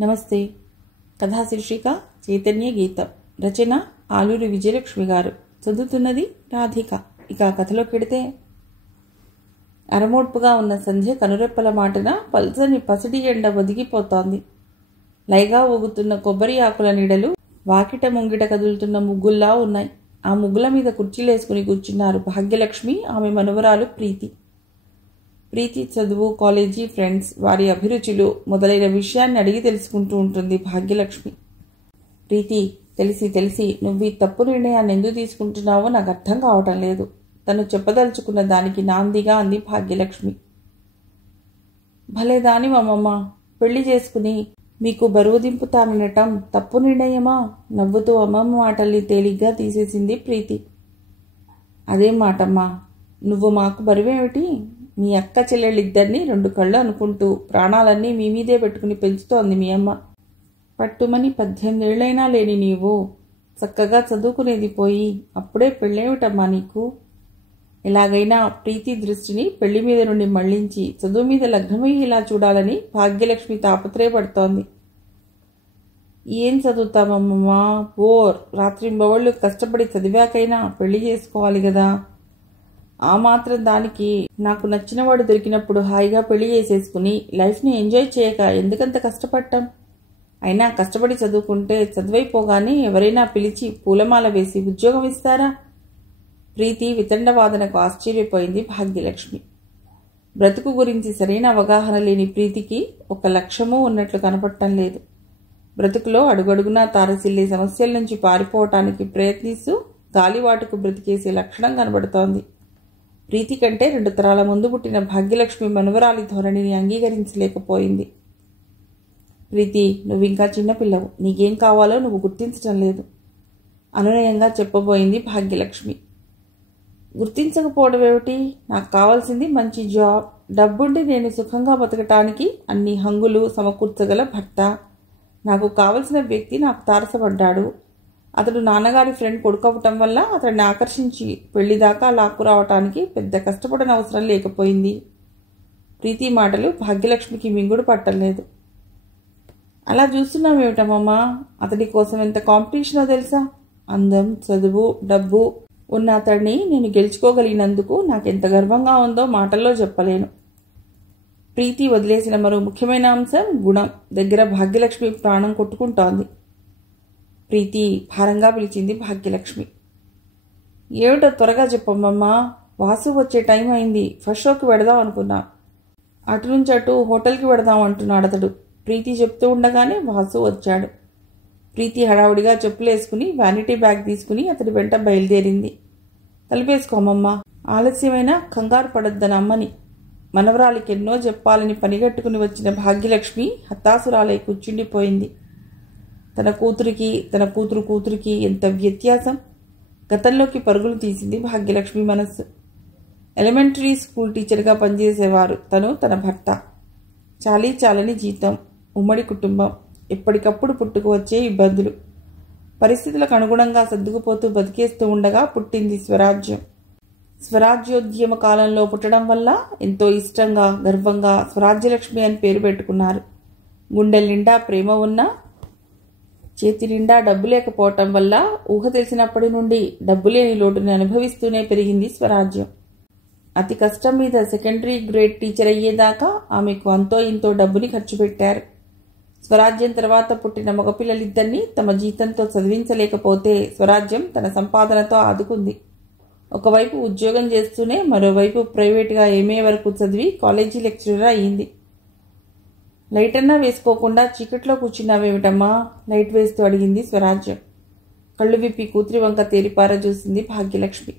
నమస్తే. కథా శీర్షిక చైతన్య గీతం. రచన ఆలూరి విజయలక్ష్మి గారు. చదువుతున్నది రాధిక. ఇక కథలోకి వెడితే, అరమోడ్పుగా ఉన్న సంధ్య కనురెప్పల మాటన పల్సని పసిడి ఎండ ఒదిగిపోతోంది. లైగా ఊగుతున్న కొబ్బరి ఆకుల నీడలు వాకిట ముంగిట కదులుతున్న ముగ్గుల్లా ఉన్నాయి. ఆ ముగ్గుల మీద కుర్చీలేసుకుని కూర్చున్నారు భాగ్యలక్ష్మి, ఆమె మనవరాలు ప్రీతి. ప్రీతి చదువు, కాలేజీ, ఫ్రెండ్స్, వారి అభిరుచులు మొదలైన విషయాన్ని అడిగి తెలుసుకుంటూ ఉంటుంది భాగ్యలక్ష్మి. ప్రీతి, తెలిసి నువ్వు ఈ తప్పు నిర్ణయాన్ని ఎందుకు తీసుకుంటున్నావో నాకు అర్థం కావటం లేదు. తను చెప్పదలుచుకున్న దానికి నాందిగా అంది భాగ్యలక్ష్మి. భలేదాని అమ్మమ్మ, పెళ్లి చేసుకుని మీకు బరువు దింపుతాననటం తప్పు నిర్ణయమా? నవ్వుతూ అమ్మమ్మ మాటల్ని తేలిగ్గా తీసేసింది ప్రీతి. అదేం మాటమ్మా, నువ్వు మాకు బరువేమిటి? మీ అక్క చెల్లెళ్ళిద్దరినీ రెండు కళ్ళు అనుకుంటూ ప్రాణాలన్నీ మీ మీదే పెట్టుకుని పెంచుతోంది మీ అమ్మ. పట్టుమని 18 ఏళ్లైనా లేని నీవు చక్కగా చదువుకునేది పోయి అప్పుడే పెళ్ళేమిటమ్మా నీకు? ఎలాగైనా ప్రీతి దృష్టిని పెళ్లి మీద నుండి మళ్లించి చదువు మీద లగ్నమయ్యేలా చూడాలని భాగ్యలక్ష్మి తాపత్రయపడుతోంది. ఏం చదువుతామమ్మా, బోర్. రాత్రింబవళ్ళు కష్టపడి చదివాకైనా పెళ్లి చేసుకోవాలి కదా. ఆ మాత్రం దానికి నాకు నచ్చినవాడు దొరికినప్పుడు హాయిగా పెళ్లి చేసేసుకుని లైఫ్ని ఎంజాయ్ చేయక ఎందుకంత కష్టపడటం? అయినా కష్టపడి చదువుకుంటే చదువైపోగానే ఎవరైనా పిలిచి పూలమాల వేసి ఉద్యోగం ఇస్తారా? ప్రీతి వితండవాదనకు ఆశ్చర్యపోయింది భాగ్యలక్ష్మి. బ్రతుకు గురించి సరైన అవగాహన లేని ప్రీతికి ఒక లక్ష్యమూ ఉన్నట్లు కనపడటం లేదు. బ్రతుకులో అడుగడుగునా తారసిల్లే సమస్యల నుంచి పారిపోవటానికి ప్రయత్నిస్తూ గాలివాటుకు బ్రతికేసే లక్షణం కనబడుతోంది. ప్రీతి కంటే 2 తరాల ముందు పుట్టిన భాగ్యలక్ష్మి మనవరాలి ధోరణిని అంగీకరించలేకపోయింది. ప్రీతి, నువ్వింకా చిన్నపిల్లవు, నీకేం కావాలో నువ్వు గుర్తించటం లేదు అనునయంగా చెప్పబోయింది భాగ్యలక్ష్మి. గుర్తించకపోవడం ఏమిటి? నాకు కావాల్సింది మంచి జాబ్, డబ్బుండి నేను సుఖంగా బతకటానికి అన్ని హంగులు సమకూర్చగల భర్త. నాకు కావలసిన వ్యక్తి నాకు తారసపడ్డాడు. అతడు నాన్నగారి ఫ్రెండ్ కొడుకవటం వల్ల అతడిని ఆకర్షించి పెళ్లిదాకా లాక్కురావటానికి పెద్ద కష్టపడని అవసరం లేకపోయింది. ప్రీతి మాటలు భాగ్యలక్ష్మికి మింగుడు పట్టలేదు. అలా చూస్తున్నామేమిటమ్మా, అతడి కోసం ఎంత కాంపిటీషనో తెలుసా? అందం, చదువు, డబ్బు ఉన్న అతడిని నేను గెలుచుకోగలిగినందుకు నాకెంత గర్వంగా ఉందో మాటల్లో చెప్పలేను. ప్రీతి వదిలేసిన మరో ముఖ్యమైన అంశం గుణం దగ్గర భాగ్యలక్ష్మి ప్రాణం కొట్టుకుంటోంది. ప్రీతి, భారంగా పిలిచింది భాగ్యలక్ష్మి. ఏమిటో త్వరగా చెప్పమ్మమ్మా, వాసు వచ్చే టైం అయింది. ఫస్ట్ షోకి వెడదాం అనుకున్నా. అటు నుంచి అటు హోటల్కి వెడదాం అంటున్నాడు అతడు. ప్రీతి చెప్తూ ఉండగానే వాసు వచ్చాడు. ప్రీతి హడావుడిగా చెప్పులేసుకుని వ్యానిటీ బ్యాగ్ తీసుకుని అతడి వెంట బయలుదేరింది. తలుపేసుకోమమ్మా, ఆలస్యమైనా కంగారు పడొద్దన అమ్మని. మనవరాలికి ఎన్నో చెప్పాలని పనిగట్టుకుని వచ్చిన భాగ్యలక్ష్మి హతాసురాలై కూర్చుండిపోయింది. తన కూతురికి ఎంత వ్యత్యాసం! గతంలోకి పరుగులు తీసింది భాగ్యలక్ష్మి మనస్సు. ఎలిమెంటరీ స్కూల్ టీచర్గా పనిచేసేవారు తను, తన భర్త. చాలని జీతం, ఉమ్మడి కుటుంబం, ఎప్పటికప్పుడు పుట్టుకు వచ్చే ఇబ్బందులు. పరిస్థితులకు అనుగుణంగా సర్దుకుపోతూ బతికేస్తూ ఉండగా పుట్టింది స్వరాజ్యం. స్వరాజ్యోద్యమ కాలంలో పుట్టడం వల్ల ఎంతో ఇష్టంగా, గర్వంగా స్వరాజ్యలక్ష్మి అని పేరు పెట్టుకున్నారు. గుండెల నిండా ప్రేమ ఉన్నా చేతి నిండా డబ్బు లేకపోవటం వల్ల ఊహ తెలిసినప్పటి నుండి డబ్బు లేని లోటుని అనుభవిస్తూనే పెరిగింది స్వరాజ్యం. అతి కష్టం మీద సెకండరీ గ్రేడ్ టీచర్ అయ్యేదాకా ఆమెకు అంతో ఇంతో డబ్బుని ఖర్చు పెట్టారు. స్వరాజ్యం తర్వాత పుట్టిన మగపిల్లలిద్దరినీ తమ జీతంతో చదివించలేకపోతే స్వరాజ్యం తన సంపాదనతో ఆదుకుంది. ఒకవైపు ఉద్యోగం చేస్తూనే మరోవైపు ప్రైవేటుగా ఎంఏ వరకు చదివి కాలేజీ లెక్చరర్ అయ్యింది. లైట్ అన్నా వేసుకోకుండా చీకట్లో కూర్చున్నావేమిటమ్మా, లైట్ వేస్తూ అడిగింది స్వరాజ్యం. కళ్ళు విప్పి కూతురి వంక తేరిపార చూసింది భాగ్యలక్ష్మి.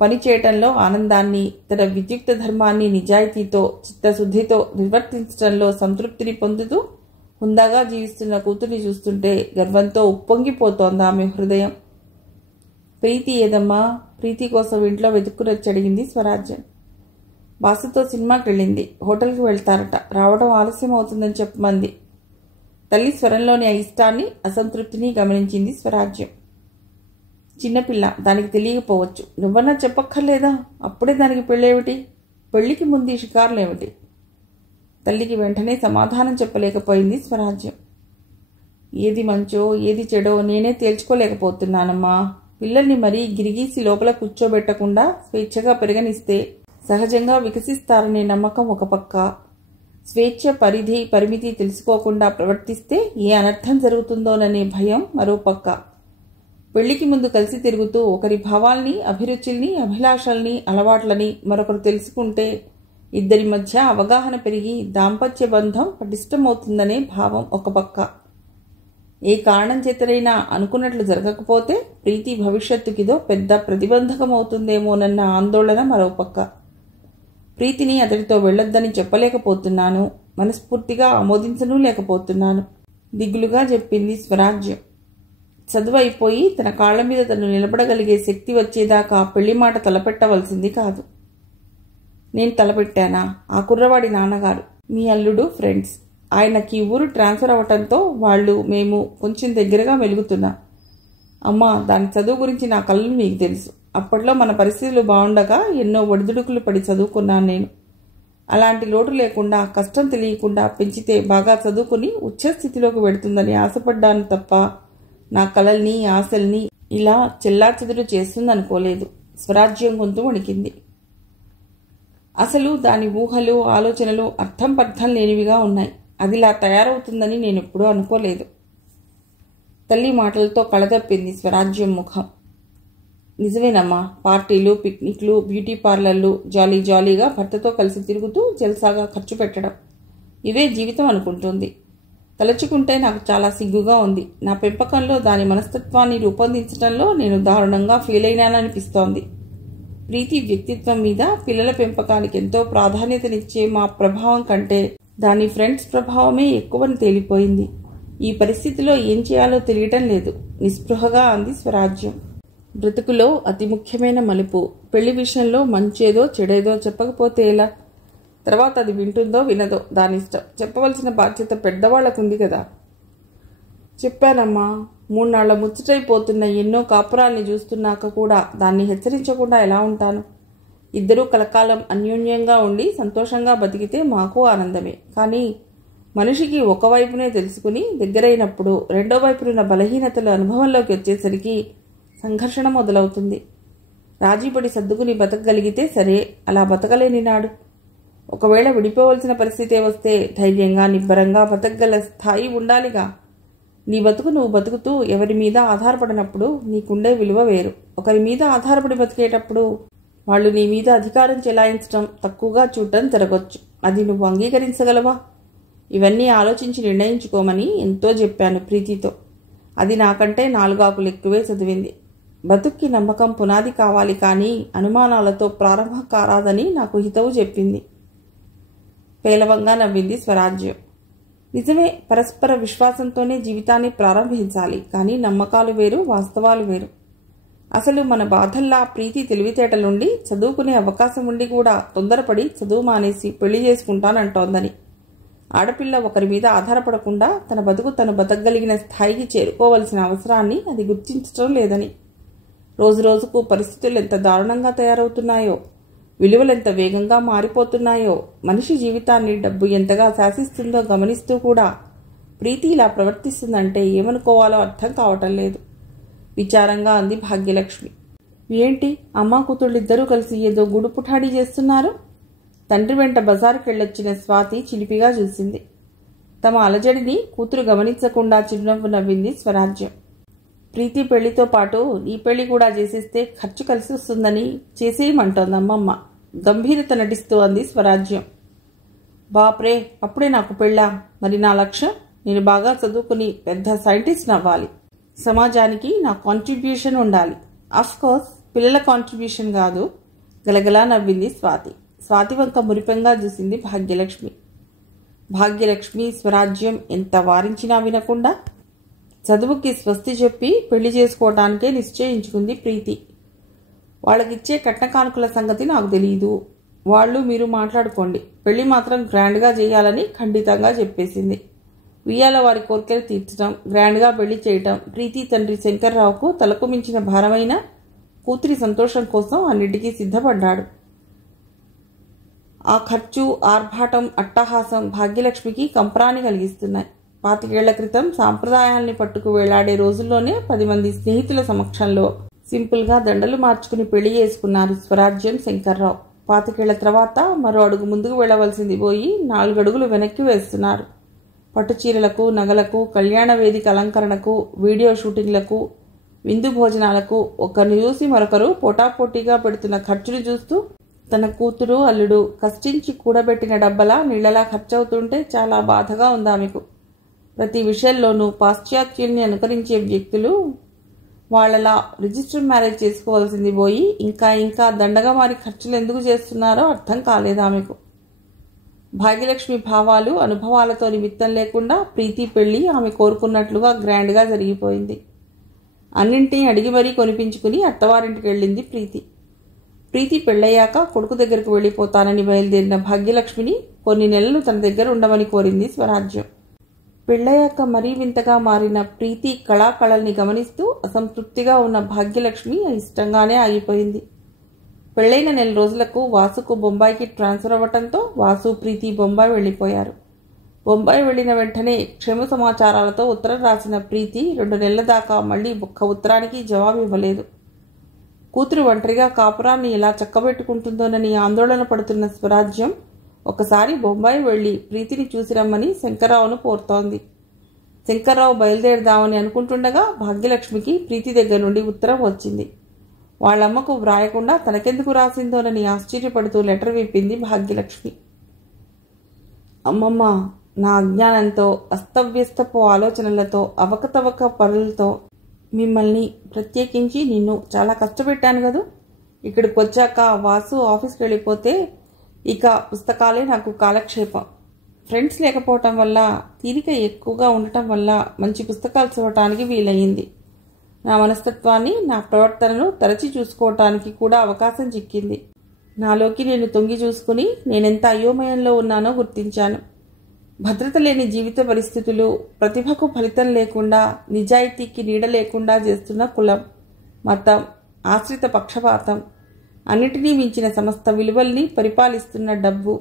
పని చేయటంలో ఆనందాన్ని, తన విద్యుక్త ధర్మాన్ని నిజాయితీతో, చిత్తశుద్ధితో నిర్వర్తించడంలో సంతృప్తిని పొందుతూ హుందాగా జీవిస్తున్న కూతురిని చూస్తుంటే గర్వంతో ఉప్పొంగిపోతోంది ఆమె హృదయం. ప్రీతి ఏదమ్మా? ప్రీతి కోసం ఇంట్లో వెతుక్కునొచ్చి అడిగింది స్వరాజ్యం. వాసుతో సినిమాకి వెళ్ళింది. హోటల్కి వెళ్తారట, రావడం ఆలస్యం అవుతుందని చెప్పమంది. తల్లి స్వరంలోని అయిష్టాన్ని, అసంతృప్తిని గమనించింది స్వరాజ్యం. చిన్నపిల్ల, దానికి తెలియకపోవచ్చు. నువ్వన్నా చెప్పక్కర్లేదా? అప్పుడే దానికి పెళ్ళేమిటి? పెళ్లికి ముందు షికారులేమిటి? తల్లికి వెంటనే సమాధానం చెప్పలేకపోయింది స్వరాజ్యం. ఏది మంచో ఏది చెడో నేనే తేల్చుకోలేకపోతున్నానమ్మా. పిల్లల్ని మరీ గిరిగీసి లోపల కూర్చోబెట్టకుండా స్వేచ్ఛగా పెరగనిస్తే సహజంగా వికసిస్తారనే నమ్మకం ఒక పక్క, స్వేచ్ఛ పరిధి పరిమితి తెలుసుకోకుండా ప్రవర్తిస్తే ఏ అనర్థం జరుగుతుందోననే భయం మరో పక్క. పెళ్లికి ముందు కలిసి తిరుగుతూ ఒకరి భావాల్ని, అభిరుచుల్ని, అభిలాషల్ని, అలవాట్లని మరొకరు తెలుసుకుంటే ఇద్దరి మధ్య అవగాహన పెరిగి దాంపత్య బంధం పటిష్టమవుతుందనే భావం ఒక పక్క. ఏ కారణం చేతనైనా అనుకున్నట్లు జరగకపోతే ప్రీతి భవిష్యత్తుకిదో పెద్ద ప్రతిబంధకమవుతుందేమోనన్న ఆందోళన మరోపక్క. ప్రీతిని అతడితో వెళ్లొద్దని చెప్పలేకపోతున్నాను, మనస్ఫూర్తిగా ఆమోదించనూ లేకపోతున్నాను. దిగులుగా చెప్పింది స్వరాజ్యం. చదువు అయిపోయి తన కాళ్ల మీద తను నిలబడగలిగే శక్తి వచ్చేదాకా పెళ్లి మాట తలపెట్టవలసింది కాదు. నేను తలపెట్టానా? ఆ కుర్రవాడి నాన్నగారు, మీ అల్లుడు, ఫ్రెండ్స్. ఆయనకి ఊరు ట్రాన్స్ఫర్ అవ్వటంతో మేము కొంచెం దగ్గరగా మెలుగుతున్నాం. అమ్మా, దాని చదువు గురించి నా కళ్ళు నీకు తెలుసు. అప్పట్లో మన పరిస్థితులు బాగుండగా ఎన్నో ఒడిదుడుకులు పడి చదువుకున్నాను నేను. అలాంటి లోటు లేకుండా, కష్టం తెలియకుండా పెంచితే బాగా చదువుకుని ఉచ్చస్థితిలోకి వెడుతుందని ఆశపడ్డాను తప్ప నా కలల్ని, ఆశల్ని ఇలా చెల్లాచెదురు చేస్తుందనుకోలేదు. స్వరాజ్యం గొంతు వణికింది. అసలు దాని ఊహలు, ఆలోచనలు అర్థం పర్థం లేనివిగా ఉన్నాయి. అదిలా తయారవుతుందని నేనెప్పుడూ అనుకోలేదు. తల్లి మాటలతో కళదప్పింది స్వరాజ్యం ముఖం. నిజమేనమ్మా, పార్టీలు, పిక్నిక్లు, బ్యూటీ పార్లర్లు, జాలీగా భర్తతో కలిసి తిరుగుతూ జల్సాగా ఖర్చు పెట్టడం, ఇవే జీవితం అనుకుంటుంది. తలచుకుంటే నాకు చాలా సిగ్గుగా ఉంది. నా పెంపకంలో దాని మనస్తత్వాన్ని రూపొందించడంలో నేను దారుణంగా ఫెయిల్ అయినాననిపిస్తోంది. ప్రీతి వ్యక్తిత్వం మీద పిల్లల పెంపకానికి ఎంతో ప్రాధాన్యతనిచ్చే మా ప్రభావం కంటే దాని ఫ్రెండ్స్ ప్రభావమే ఎక్కువని తేలిపోయింది. ఈ పరిస్థితిలో ఏం చేయాలో తెలియటం లేదు, నిస్పృహగా అంది స్వరాజ్యం. బ్రతుకులో అతి ముఖ్యమైన మలుపు. పెళ్లి విషయంలో మంచేదో చెడేదో చెప్పకపోతే ఎలా? తర్వాత అది వింటుందో వినదో దానిష్టం. చెప్పవలసిన బాధ్యత పెద్దవాళ్లకుంది కదా. చెప్పానమ్మా. 3 నాళ్ల ముచ్చటైపోతున్న ఎన్నో కాపురాల్ని చూస్తున్నాక కూడా దాన్ని హెచ్చరించకుండా ఎలా ఉంటాను? ఇద్దరూ కలకాలం అన్యోన్యంగా ఉండి సంతోషంగా బతికితే మాకు ఆనందమే. కానీ మనిషికి ఒకవైపునే తెలుసుకుని దగ్గరైనప్పుడు రెండో వైపునున్న బలహీనతలు అనుభవంలోకి వచ్చేసరికి సంఘర్షణ మొదలవుతుంది. రాజీపడి సర్దుకుని బతకగలిగితే సరే, అలా బతకలేని నాడు ఒకవేళ విడిపోవలసిన పరిస్థితే వస్తే ధైర్యంగా, నిబ్బరంగా బతకగల స్థాయి ఉండాలిగా. నీ బతుకు నువ్వు బతుకుతూ ఎవరి మీద ఆధారపడినప్పుడు నీకుండే విలువ వేరు. ఒకరి మీద ఆధారపడి బతికేటప్పుడు వాళ్ళు నీ మీద అధికారం చెలాయించడం, తక్కువగా చూడటం జరగొచ్చు. అది నువ్వు అంగీకరించగలవా? ఇవన్నీ ఆలోచించి నిర్ణయించుకోమని ఎంతో చెప్పాను ప్రీతితో. అది నాకంటే 4 ఆకులు ఎక్కువే చదివింది. బతుక్కి నమ్మకం పునాది కావాలి, కానీ అనుమానాలతో ప్రారంభం కారాదని నాకు హితవు చెప్పింది. పేలవంగా నవ్వింది స్వరాజ్యం. నిజమే, పరస్పర విశ్వాసంతోనే జీవితాన్ని ప్రారంభించాలి. కానీ నమ్మకాలు వేరు, వాస్తవాలు వేరు. అసలు మన బాధల్లా ప్రీతి తెలివితేటలుండి చదువుకునే అవకాశం ఉండి కూడా తొందరపడి చదువు మానేసి పెళ్లి చేసుకుంటానంటోందని. ఆడపిల్ల ఒకరి మీద ఆధారపడకుండా తన బతుకు తను బతకగలిగిన స్థాయికి చేరుకోవలసిన అవసరాన్ని అది గుర్తించడం లేదని. రోజురోజుకు పరిస్థితులు ఎంత దారుణంగా తయారవుతున్నాయో, విలువలెంత వేగంగా మారిపోతున్నాయో, మనిషి జీవితాన్ని డబ్బు ఎంతగా శాసిస్తుందో గమనిస్తూ కూడా ప్రీతి ఇలా ప్రవర్తిస్తుందంటే ఏమనుకోవాలో అర్థం కావటం లేదు. విచారంగా అంది భాగ్యలక్ష్మి. ఏంటి, అమ్మా కూతుళ్ళిద్దరూ కలిసి ఏదో గుడుపుఠాడీ చేస్తున్నారు? తండ్రి వెంట బజారుకెళ్ళొచ్చిన స్వాతి చిలిపిగా చూసింది. తమ అలజడిని కూతురు గమనించకుండా చిరునవ్వు నవ్వింది స్వరాజ్యం. ప్రీతి పెళ్లితో పాటు నీ పెళ్లి కూడా చేసేస్తే ఖర్చు కలిసి వస్తుందని చేసేయమంటోందమ్మమ్మ. గంభీరత నటిస్తూ అంది స్వరాజ్యం. బాప్రే, అప్పుడే నాకు పెళ్ళా? మరి నా లక్ష్యం? నేను బాగా చదువుకుని పెద్ద సైంటిస్ట్ అవ్వాలి. సమాజానికి నా కాంట్రిబ్యూషన్ ఉండాలి. కోర్స్ పిల్లల కాంట్రిబ్యూషన్ కాదు. గలగలా నవ్వింది స్వాతి. స్వాతి వంక మురిపెంగా చూసింది భాగ్యలక్ష్మి. భాగ్యలక్ష్మి స్వరాజ్యం ఎంత వారించినా వినకుండా చదువుకి స్వస్తి చెప్పి పెళ్లి చేసుకోవటానికే నిశ్చయించుకుంది ప్రీతి. వాళ్ళకిచ్చే కట్న కానుకల సంగతి నాకు తెలియదు. వాళ్ళు మీరు మాట్లాడుకోండి. పెళ్లి మాత్రం గ్రాండ్గా చేయాలని ఖండితంగా చెప్పేసింది. వియ్యాల వారి కోరికలు తీర్చడం, గ్రాండ్గా పెళ్లి చేయటం ప్రీతి తండ్రి శంకర్రావుకు తలకు మించిన భారమైన కూతురి సంతోషం కోసం అన్నిటికీ సిద్ధపడ్డాడు. ఆ ఖర్చు, ఆర్భాటం, అట్టహాసం భాగ్యలక్ష్మికి కంపరాన్ని కలిగిస్తున్నాయి. 25 ఏళ్ల క్రితం సాంప్రదాయాల్ని పట్టుకు వేలాడే రోజుల్లోనే 10 మంది స్నేహితుల సమక్షంలో సింపుల్గా దండలు మార్చుకుని పెళ్లి చేసుకున్నారు స్వరాజ్యం శంకర్రావు. 25 ఏళ్ల తర్వాత మరో అడుగు ముందుకు వెళ్లవలసింది పోయి 4 అడుగులు వెనక్కి వేస్తున్నారు. పట్టుచీరలకు, నగలకు, కళ్యాణ వేదిక అలంకరణకు, వీడియో షూటింగ్లకు, విందు భోజనాలకు ఒకరిని చూసి మరొకరు పోటాపోటీగా పెడుతున్న ఖర్చులు చూస్తూ తన కూతురు, అల్లుడు కష్టించి కూడబెట్టిన డబ్బలా నీళ్లలా ఖర్చవుతుంటే చాలా బాధగా ఉంది ఆమెకు. ప్రతి విషయంలోనూ పాశ్చాత్యుల్ని అనుకరించే వ్యక్తులు వాళ్ళలా రిజిస్టర్ మ్యారేజ్ చేసుకోవాల్సింది పోయి ఇంకా ఇంకా దండగా మారి ఖర్చులు ఎందుకు చేస్తున్నారో అర్థం కాలేదు ఆమెకు. భాగ్యలక్ష్మి భావాలు, అనుభవాలతో నిమిత్తం లేకుండా ప్రీతి పెళ్లి ఆమె కోరుకున్నట్లుగా గ్రాండ్గా జరిగిపోయింది. అన్నింటినీ అడిగి మరీ కొనిపించుకుని అత్తవారింటికి వెళ్ళింది ప్రీతి. ప్రీతి పెళ్ళయ్యాక కొడుకు దగ్గరకు వెళ్ళిపోతానని బయలుదేరిన భాగ్యలక్ష్మిని కొన్ని నెలలు తన దగ్గర ఉండమని కోరింది స్వరాజ్యం. పెళ్ళయ్యాక మరీ వింతగా మారిన ప్రీతి కళాకళల్ని గమనిస్తూ అసంతృప్తిగా ఉన్న భాగ్యలక్ష్మి ఇష్టంగానే ఆగిపోయింది. పెళ్లైన 4 రోజులకు వాసుకు బొంబాయికి ట్రాన్స్ఫర్ అవ్వటంతో వాసు, ప్రీతి బొంబాయి వెళ్ళిపోయారు. బొంబాయి వెళ్లిన వెంటనే క్షేమ సమాచారాలతో ఉత్తరం రాసిన ప్రీతి 2 నెలల దాకా మళ్లీ ఒక్క ఉత్తరానికి జవాబు ఇవ్వలేదు. కూతురు ఒంటరిగా కాపురాన్ని ఎలా చక్కబెట్టుకుంటుందోనని ఆందోళన పడుతున్న స్వరాజ్యం ఒకసారి బొంబాయి వెళ్లి ప్రీతిని చూసి రమ్మని శంకర్రావును కోరుతోంది. శంకర్రావు బయలుదేరదామని అనుకుంటుండగా భాగ్యలక్ష్మికి ప్రీతి దగ్గర నుండి ఉత్తరం వచ్చింది. వాళ్ళమ్మకు వ్రాయకుండా తనకెందుకు రాసిందోనని ఆశ్చర్యపడుతూ లెటర్ విప్పింది భాగ్యలక్ష్మి. అమ్మమ్మ, నా అజ్ఞానంతో, అస్తవ్యస్తపు ఆలోచనలతో, అవకతవక పనులతో మిమ్మల్ని, ప్రత్యేకించి నిన్ను చాలా కష్టపెట్టాను కదూ. ఇక్కడికి వచ్చాక వాసు ఆఫీస్కి వెళ్ళిపోతే ఇక పుస్తకాలే నాకు కాలక్షేపం. ఫ్రెండ్స్ లేకపోవటం వల్ల, తీరిక ఎక్కువగా ఉండటం వల్ల మంచి పుస్తకాలు చదవటానికి వీలయ్యింది. నా మనస్తత్వాన్ని, నా ప్రవర్తనను తరచి చూసుకోవటానికి కూడా అవకాశం చిక్కింది. నాలోకి నేను తొంగి చూసుకుని నేనెంత అయోమయంలో ఉన్నానో గుర్తించాను. భద్రత లేని జీవిత పరిస్థితులు, ప్రతిభకు ఫలితం లేకుండా, నిజాయితీకి నీడ లేకుండా చేస్తున్న కులం, మతం, ఆశ్రిత పక్షపాతం, అన్నిటినీ మించిన సమస్త విలువల్ని పరిపాలిస్తున్న డబ్బు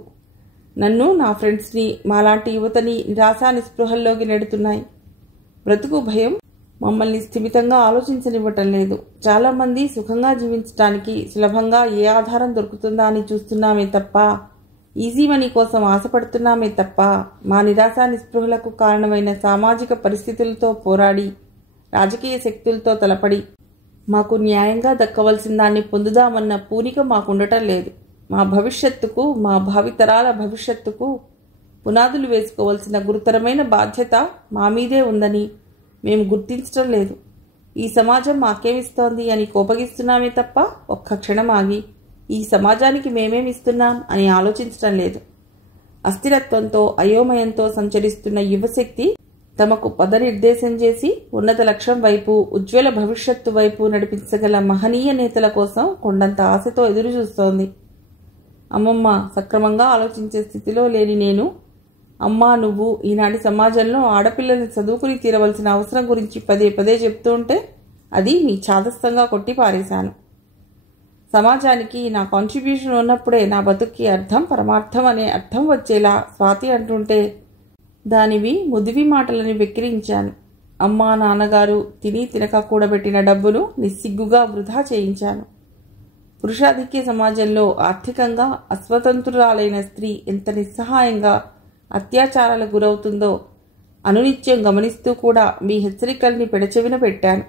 నన్ను, నా ఫ్రెండ్స్ని, మాలాంటి యువతని నిరాశా నిస్పృహల్లోకి నెడుతున్నాయి. బ్రతుకు భయం మమ్మల్ని స్థిమితంగా ఆలోచించనివ్వటం లేదు. చాలామంది సుఖంగా జీవించడానికి సులభంగా ఏ ఆధారం దొరుకుతుందా అని చూస్తున్నామే తప్ప, ఈజీ మనీ కోసం ఆశపడుతున్నామే తప్ప, మా నిరాశా నిస్పృహలకు కారణమైన సామాజిక పరిస్థితులతో పోరాడి, రాజకీయ శక్తులతో తలపడి మాకు న్యాయంగా దక్కవలసిన దాన్ని పొందుదామన్న పూనిక మాకుండటం లేదు. మా భవిష్యత్తుకు, మా భావితరాల భవిష్యత్తుకు పునాదులు వేసుకోవలసిన గురుతరమైన బాధ్యత మా మీదే ఉందని మేము గుర్తించడం లేదు. ఈ సమాజం మాకేమిస్తోంది అని కోపగిస్తున్నామే తప్ప ఒక్క క్షణం ఆగి ఈ సమాజానికి మేమేమిస్తున్నాం అని ఆలోచించడం లేదు. అస్థిరత్వంతో, అయోమయంతో సంచరిస్తున్న యువశక్తి తమకు పదనిర్దేశం చేసి ఉన్నత లక్ష్యం వైపు, ఉజ్వల భవిష్యత్తు వైపు నడిపించగల మహనీయ నేతల కోసం కొండంత ఆశతో ఎదురుచూస్తోంది. అమ్మమ్మ, సక్రమంగా ఆలోచించే స్థితిలో లేని నేను, అమ్మా నువ్వు ఈనాటి సమాజంలో ఆడపిల్లల్ని చదువుకుని తీరవలసిన అవసరం గురించి పదే పదే చెప్తూ ఉంటే అది మీ చాదస్తంగా కొట్టి పారేశాను. సమాజానికి నా కాంట్రిబ్యూషన్ ఉన్నప్పుడే నా బతుక్కి అర్థం, పరమార్థం అనే అర్థం వచ్చేలా స్వాతి అంటుంటే దానివి ముదివి మాటలని వెక్కిరించాను. అమ్మా, నాన్నగారు తిని తినక కూడబెట్టిన డబ్బులు నిస్సిగ్గుగా వృధా చేయించాను. పురుషాధిక్య సమాజంలో ఆర్థికంగా అస్వతంత్రురాలైన స్త్రీ ఎంత నిస్సహాయంగా అత్యాచారాలకు గురవుతుందో అనునిత్యం గమనిస్తూ కూడా మీ హెచ్చరికల్ని పెడచెవిన పెట్టాను.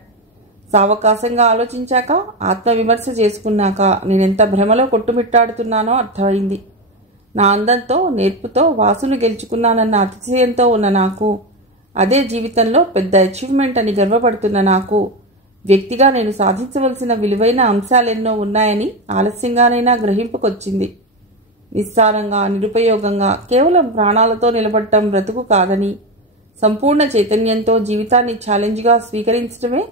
సావకాశంగా ఆలోచించాక, ఆత్మవిమర్శ చేసుకున్నాక నేనెంత భ్రమలో కొట్టుమిట్టాడుతున్నానో అర్థమైంది. నా అందంతో, నేర్పుతో వాసును గెలుచుకున్నానన్న అతిశయంతో ఉన్న నాకు, అదే జీవితంలో పెద్ద అచీవ్మెంట్ అని గర్వపడుతున్న నాకు, వ్యక్తిగా నేను సాధించవలసిన విలువైన అంశాలెన్నో ఉన్నాయని ఆలస్యంగానైనా గ్రహింపుకొచ్చింది. నిస్సారంగా, నిరుపయోగంగా కేవలం ప్రాణాలతో నిలబడటం బ్రతుకు కాదని, సంపూర్ణ చైతన్యంతో జీవితాన్ని ఛాలెంజ్గా స్వీకరించడమే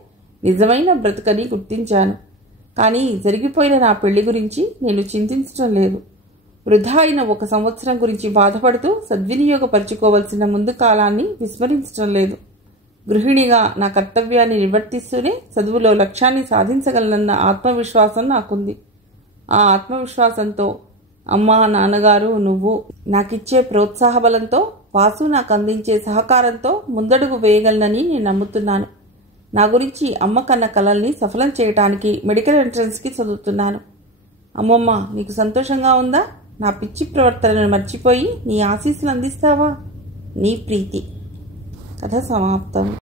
నిజమైన బ్రతుకని గుర్తించాను. కానీ జరిగిపోయిన నా పెళ్లి గురించి నేను చింతించడం లేదు. వృధా అయిన 1 సంవత్సరం గురించి బాధపడుతూ సద్వినియోగపరుచుకోవలసిన ముందు కాలాన్ని విస్మరించడం లేదు. గృహిణిగా నా కర్తవ్యాన్ని నిర్వర్తిస్తూనే చదువులో లక్ష్యాన్ని సాధించగలనన్న ఆత్మవిశ్వాసం నాకుంది. ఆ ఆత్మవిశ్వాసంతో అమ్మా, నాన్నగారు, నువ్వు నాకిచ్చే ప్రోత్సాహ బలంతో వాసు నాకు అందించే సహకారంతో ముందడుగు వేయగలనని నేను నమ్ముతున్నాను. నా గురించి అమ్మ కన్న కలల్ని సఫలం చేయడానికి మెడికల్ ఎంట్రన్స్కి చదువుతున్నాను. అమ్మమ్మ, నీకు సంతోషంగా ఉందా? నా పిచ్చి ప్రవర్తనను మర్చిపోయి నీ ఆశీస్సులు అందిస్తావా? నీ ప్రీతి. కథ సమాప్తం.